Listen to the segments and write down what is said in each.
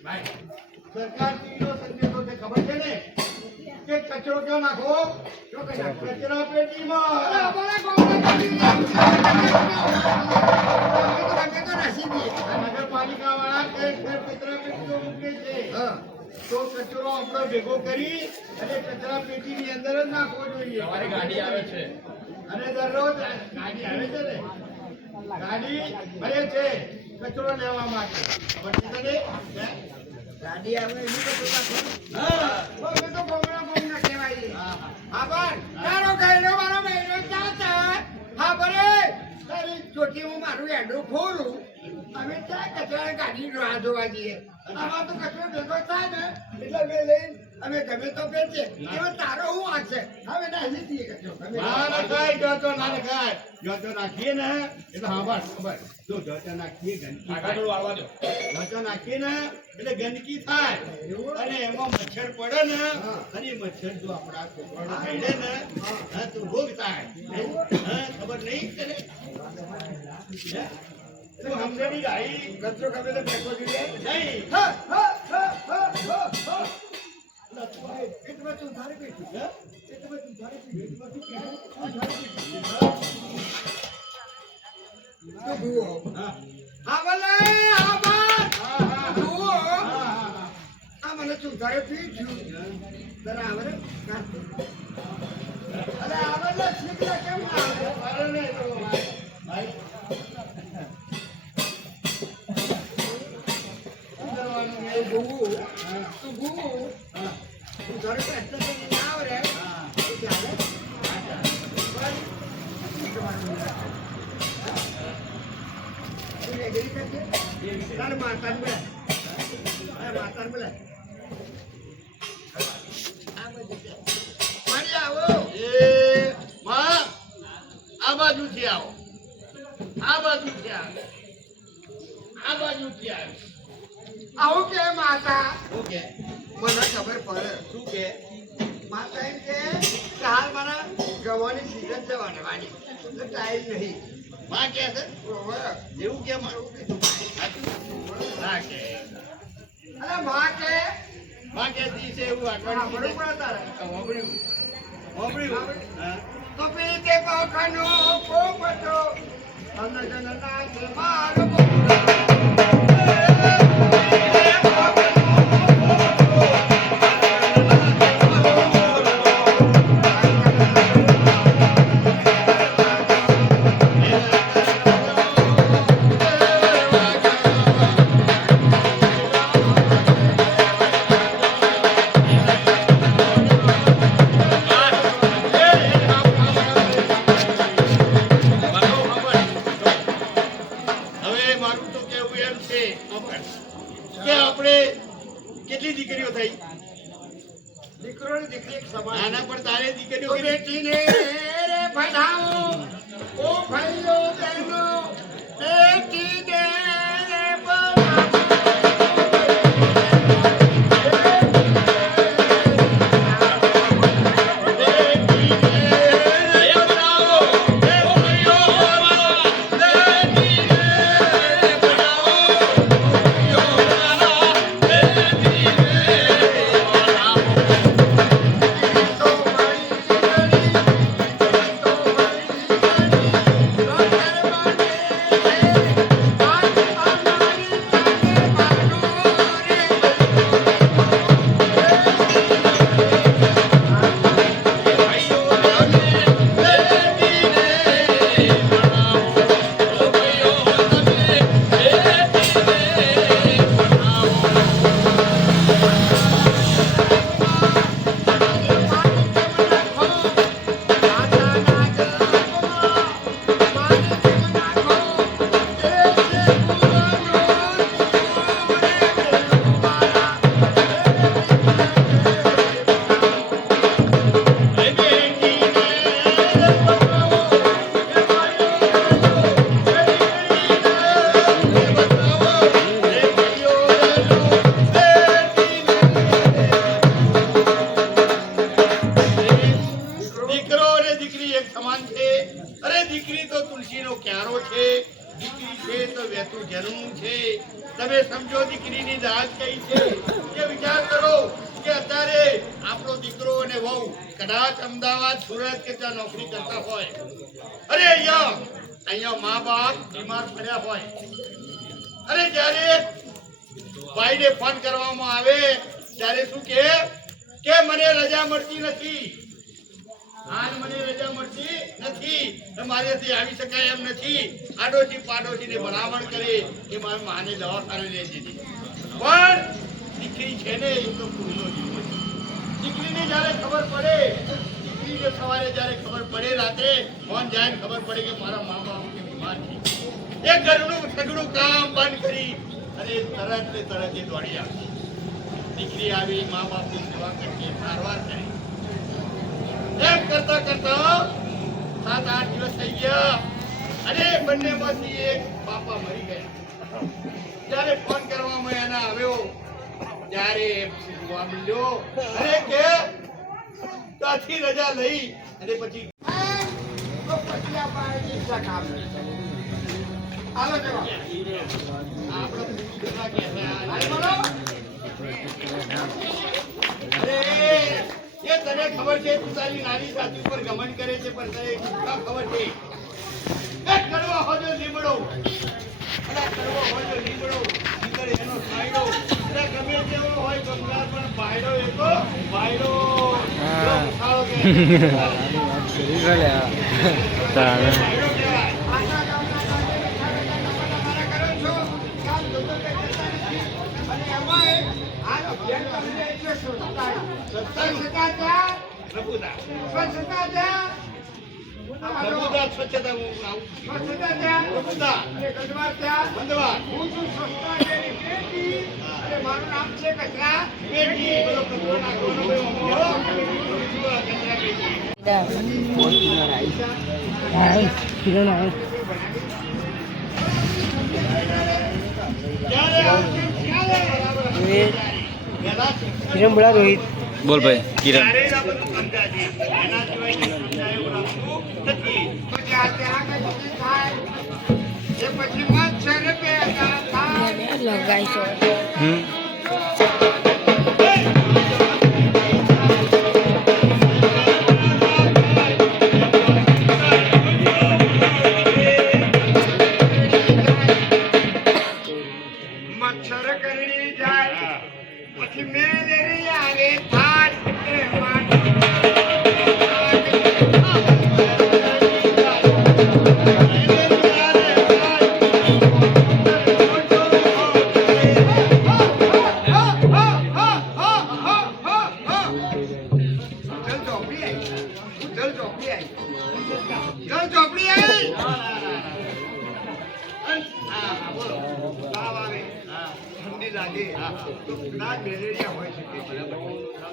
ભાઈ સરકાર નો સંદેશો છે ખબર છે ને કે કચરો ક્યાં નાખો કચરા પેટીમાં નગરપાલિકા વાળા કચરા પેટીઓ મૂકે છે તો કચરો આપણે ભેગો કરી અને કચરા પેટીની અંદર જ નાખવો જોઈએ. તમારી ગાડી આવે છે અને દરરોજ ગાડી આવે છે ને ગાડી ભરે છે કચરો લેવા માટે. ખબર છે તને? ગાડી આવે એની તો હા તો ગોમડા ગોમના કહેવાય. હા પણ તારો ગયડો મારો બહેનો ચાચા હા બરે તારી ચોટી હું મારું એડું ખોલું અમે ત્યાં કચરા ગાડી રાહ જોવા જઈએ. આમાં તો કચરો ભેગો થાય ને એટલે અમે લઈને અમે ગમે તો પેચે એમાં તારો હું વાંક છે હવે નાખી દઈએ કચરો ના નખાય જોતો ના નખાય જોતો નાખીએ ને એટલે સાંભળ ખબર જો જોતો નાખીએ ગંદકી આગળ થોડું વાળવા દો. જોતો નાખીએ ને એટલે ગંદકી થાય અને એમાં મચ્છર પડે ને અને એ મચ્છર જો આપણા છોકરાનો ખાઈ ને હા તો રોગ થાય. હા ખબર નહીં તને? સમજણી ગાઈ કચરો ગમે તો ફેંકો જોઈએ નહીં. હા હા હા હા હા હા એટલું તું ધારે બેઠું એટલું તું ધારે બેઠું તો જુઓ હા ભલે હા બસ જુઓ આ મને ચુંધારે પીઠ્યું તને આવડે અરે આવડે શીખલા કેમ આવડે અરે નહીં તો ભાઈ તું ભૂ તું ઘરે બેસતા તો ના આવડે ચાલે તું એગ્રી કરજે તારે માતાને બોલાય અરે માતાને બોલાય આ બધું મારી આવો એ માં આ બાજુથી આવો આ બાજુથી આવો આ બાજુથી આવો આવું કે માતા શું કે મને ખબર પડે શું કે માતા એમ કે હાલ મારા ગવાની સીઝન છે વાનવાની તો ટાઈમ નહીં માં કે છે ઓવે. એવું કે મારું ના કે અરે માં કે માં કહેતી છે એવું સાંભળવું પડે તારે વાપર્યું વાપર્યું હા તો પીતે પાખાનો પોપટો અનજનના છે મારો પોપટો. હવે મારું તો કેવું એમ છે કે આપણે કેટલી દીકરીઓ થઈ દીકરો ને દીકરી એક સમાન નાના પણ તારે દીકરીઓ તો કેટલી? બેટીને રે ભણાવો ઓ ભાઈઓ બહેનો બેટીને રે ભણાવો વાત કહી છે કે વિચાર કરો કે અત્યારે આપણો દીકરો અને વહુ કદાચ અમદાવાદ સુરત કે ત્યાં નોકરી કરતા હોય અરે અહીંયા મા બાપ બીમાર પડ્યા હોય અરે જ્યારે ભાઈને ફોન કરવામાં આવે ત્યારે શું કે મને રજા મળતી નથી આજ મને રજા મળતી નથી મારેથી આવી શકાય એમ નથી આડોશી પાડોશીને ભલામણ કરે કે મારી માને દવાખાને લઈ દીધી પણ દીકરી છે ને એ તો પૂરો દીકરીને જ્યારે ખબર પડે દીકરીને સવારે જ્યારે ખબર પડે રાત્રે ફોન જાય ખબર પડે કે મારા મા બાપ બીમાર છે એ ઘરનું સગળું કામ બંધ કરી અને તરત એ દોડી આવે દીકરી આવી મા બાપની સેવા કરતી સારવાર કરી એમ કરતા 7-8 દિવસ થઈ ગયા અને બંનેમાંથી એક બાપા મરી ગયા ત્યારે ફોન કરવામાં એના આવ્યો ત્યારે જોવા મળ્યો અરે કે ત્યાંથી રજા લઈ અને પછી તો પછી આ પાણી કામ હાલો ચલો આપણે પૂછવા ગયા હાલ બોલો એ તને ખબર છે તું તારી નાની સાથી ઉપર ઘમંડ કરે છે પણ તને ખબર છે એ કડવો હોજો લીમડો અને કડવો હોજો લીમડો નીકળે એનો ફાયદો એટલે ગમે તેવો હોય ગંગાર પણ ભાયડો એ તો ભાયડો ઉઠાડો કે ભાયડો કહેવાય આના ગામના મારા કરો છો કામ જોતો કે કરતા નથી અને એમાં આ અભિયાન તમને એટલે સ્વચ્છતા ત્યાં પ્રભુદા સ્વચ્છતા ત્યાં સ્વચ્છતા હું આવું સ્વચ્છતા ત્યાં પ્રભુદા અને ગંદવાર ત્યાં બંધવા હું છું સ્વચ્છતા જેની પેટી અને મારું નામ છે કચરા પેટી બધો કચરો નાખવાનો હોય કચરા પેટી કિરણ બોલા રોહિત બોલ ભાઈ કિરણ તો જ્યાં ત્યાં કચરી થાય એ પછી મચ્છર પેદા થાય લગાઈશો મચ્છર કરડી જાય પછી મેલેરી આવે થાટ એ માટે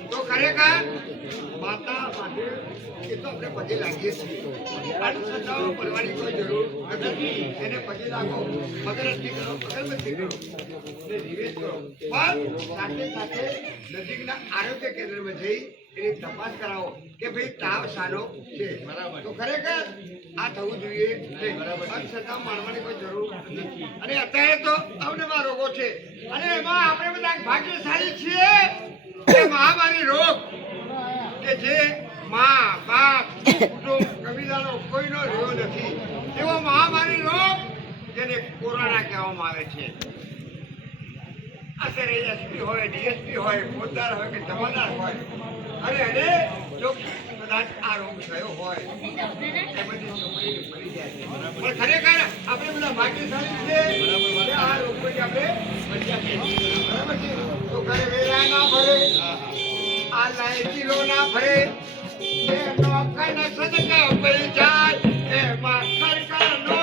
તો ખરેખર માતા માટે એ તો આપણે પગે લાગીએ છીએ અને સદાઓ પડવાની કોઈ જરૂર નથી એને પગે લાગો મગરજની કરો અગરબત્તી કરો ને નિવેદ કરો પણ સાથે સાથે નજીકના આરોગ્ય કેન્દ્રમાં જઈ એની તપાસ કરાવો કે ભાઈ તાવ સાનો છે તો ખરેખર આ થવું જોઈએ અંધશ્રદ્ધા માનવાની કોઈ જરૂર નથી અને અત્યારે તો અવનવા રોગો છે અને એમાં આપણે બધા ભાગ્યશાળી છીએ કે મહામારી રોગ કે જે મા બાપ કુટુંબ કબીલાનો કોઈનો રહ્યો નથી એવો મહામારી રોગ જેને કોરોના કહેવામાં આવે છે અત્યારે એસપી હોય ડીએસપી હોય ફોજદાર હોય કે જમાદાર હોય અને એને જો કદાચ આ રોગ થયો હોય એ બધી છોકરી મરી જાય છે પણ ખરેખર આપણે બધા ભાગ્યશાળી છે કે આ રોગથી આપણે બચ્યા છીએ બરાબર છે તો ઘરે વેરા ના ભરે આ લાયકીલો ના ભરે એ નોકર સદકા પડી જાય એમાં સરકારનો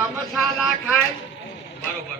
જવાબ મસાલા ખાય બરોબર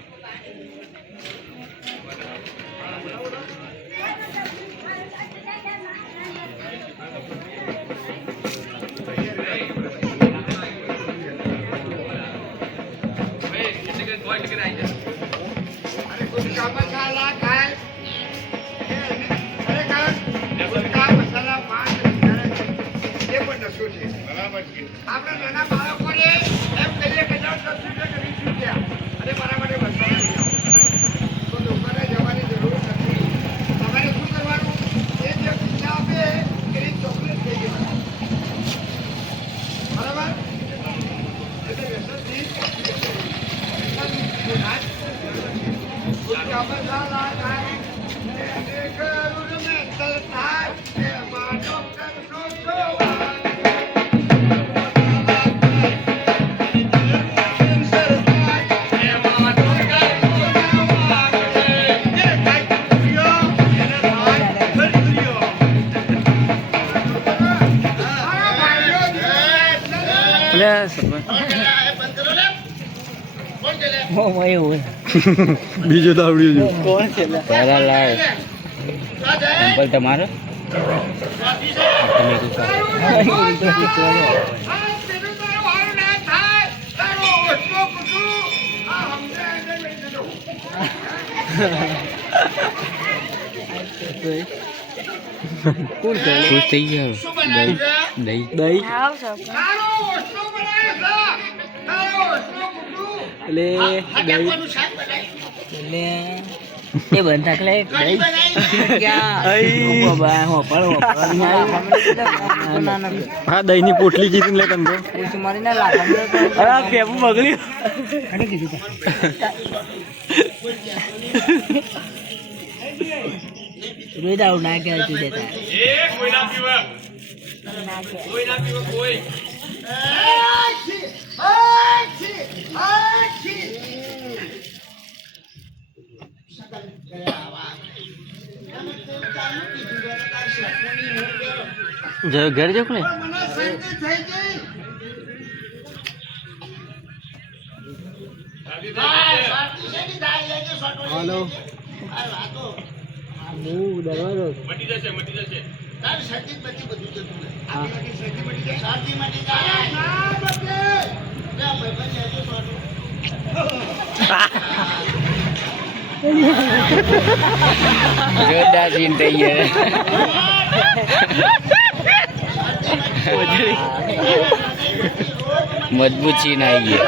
અલ્યા સરપંચ બંધ કરો લે કોણ છે લે હો મય હોય બીજો દાવડ્યું છે. કોણ છે પહેલા લાવ સંપલ તમારો સાથી છે આ પેલું તારું હારું ના થાય તારો ઓછો કુટું આ હમણે એને લઈ જજો કોણ કરે ખુશ થઈ ગયો શું બનાવ્યું છે દહીં દહીં તારો ઓછો બનાવે છે તારો ઓછો કુટું એટલે હાટાવાનું શાક બનાવ્યું એટલે એ બંધ થાકલે કઢી બનાવી હા દહીંની પોટલી કીધી લે તને અરે પેપું બગડ્યું રોજ આવું ના કે તું જતા કોઈ ના પીવે કોઈ આછી આછી આછી ઘર જો ને મને શાંતિ થઈ ગઈ હાલો દરવાજો મટી જશે તાર શાંતિ બધી બધું જતું રહે હા. આપણી શાંતિ મટી જાય શાંતિ મટી જાય ના બકે જા ભાઈબંધ આવજો સ્વાટો જોરદાર સીન થઈ ગયો મજબૂત સીન આવી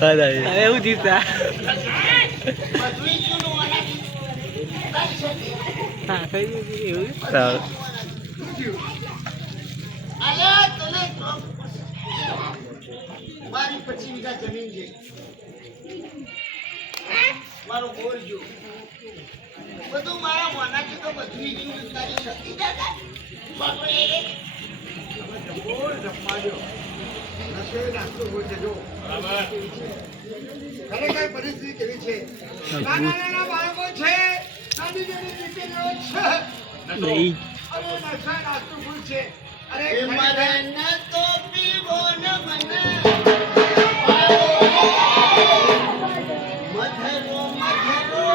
ગયો એવું જીતા હા એવું અલ્યા તને મારી 25 વીઘા જમીન છે મારો બોર જો બધું મારા મોનાથી તો બધું ઈચ્છું તારી શક્તિ દાદા બાપરે બોર જમાડ્યો રસોઈ નાસ્તો હોય છે જો ખરેખર પરિસ્થિતિ કેવી છે નાના નાના બાળકો છે નાની નાની દીકરીઓ છે નહીં અરે નશા નાસ્તો હોય છે અરે એ મારે ન તો પીવો ન મને મધરો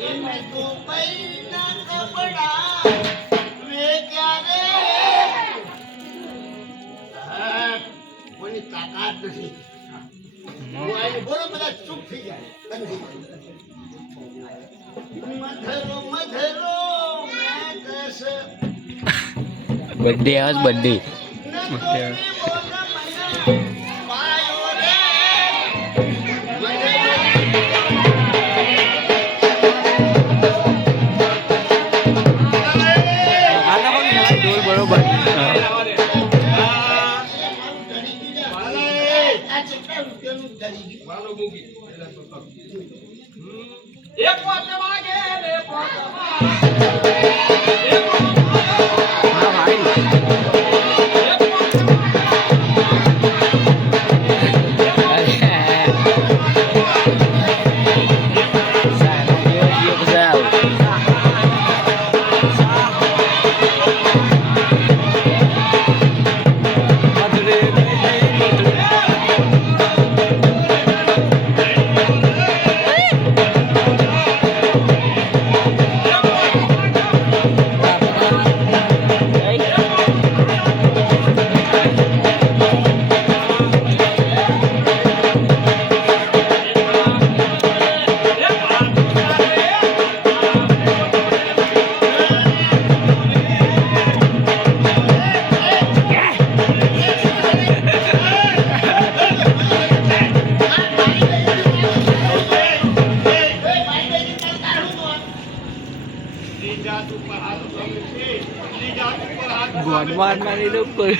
એને તો પૈના કપડા વે ક્યારે કોની તાકાત નથી હું આને બોલો બધા ચૂપ થઈ જાય મધરો મેં કસ બર્થડે આવે બર્થડે ન તો પીવો ન મને પાયો રે બરોબર આ કેટલા રૂપિયાનું ધરી હા ભાઈ ગોડવાડ મારી લો પર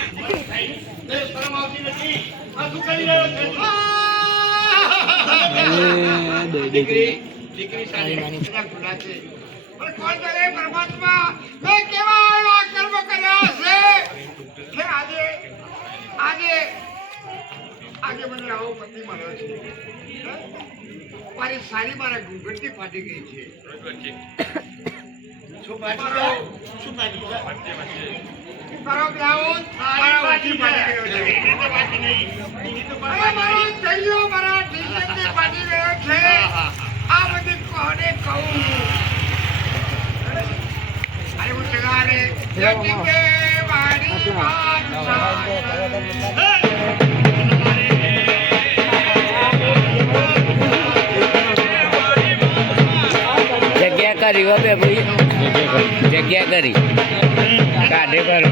દીકરી સારી પણ કોણ કરે પરમાત્મા મેં કેવા એવા કર્મ કર્યા છે કે આજે આજે આજે મને આવો પતિ મળ્યો છે મારી સારી મારા ઘૂંઘટથી ફાટી ગઈ છે શું પાટી શું પાટી મારો બ્લાઉઝ મારા ઓછી ફાટી ગયો છે. બીજી તો બાકી નહીં. બીજી તો અરે બાકી મારો નહીં. ચૈયો મારા ટી-શર્ટથી ફાટી ગયો છે. આ બધી કોને કહું? અરે હું ચગાડે જતી બે મારી વાત જગ્યા કરી હો બે ભાઈ જગ્યા કરી કાઢે કરો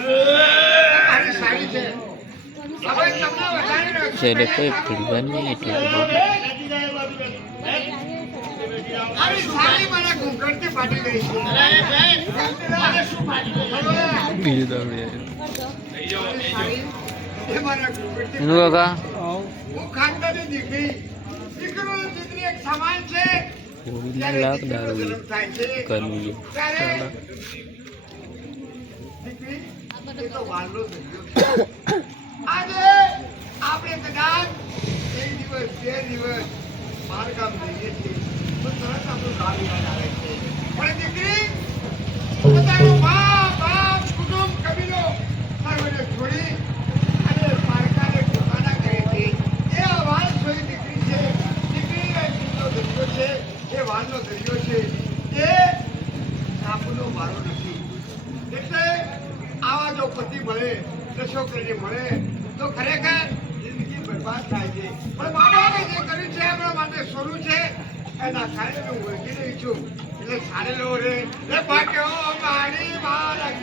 મારી સાડી છે. હવે તમને વધારે નથી. છેલ્લે કોઈ ભૂલવા નહીં એટલે મારી સાડી મારા ઘૂંઘટથી ફાટી ગઈ છે. બીજું દાવડી આવ્યું. મારી સાડી એ મારા ઘૂંઘટથી એનું કાકા હું ખાનદાની દીકરી. દીકરો અને દીકરી એક સમાન છે. જ્યારે લાખ દીકરીનો દારૂ જન્મ થાય છે, કરવું ત્યારે દીકરી એ તો વાલનો દરિયો છે. આજે આપણે કદાચ એક દિવસ બે દિવસ બહારગામ જઈએ છીએ તો તરત આપણું ગામ યાદ આવે છે. પણ દીકરી પોતાનું બાપ કુટુંબ કબીલો સર્વને છોડી અને પારકાને પોતાના કરે છે. એ આ વાલ છોડી દીકરી છે. દીકરી એ જીવનો દરિયો છે, એ વાલનો દરિયો છે. એ સાપનો મારો નથી. એટલે આવા જો પતિ મળે છોકરીને મળે તો ખરેખર જિંદગી બરબાદ થાય છે. પણ મા બાપે જે કર્યું છે આપણા માટે સોનું છે એના કારણે હું ઓળખી રહી છું. એટલે સારે લો રે ભાગ્યો મારી બાળક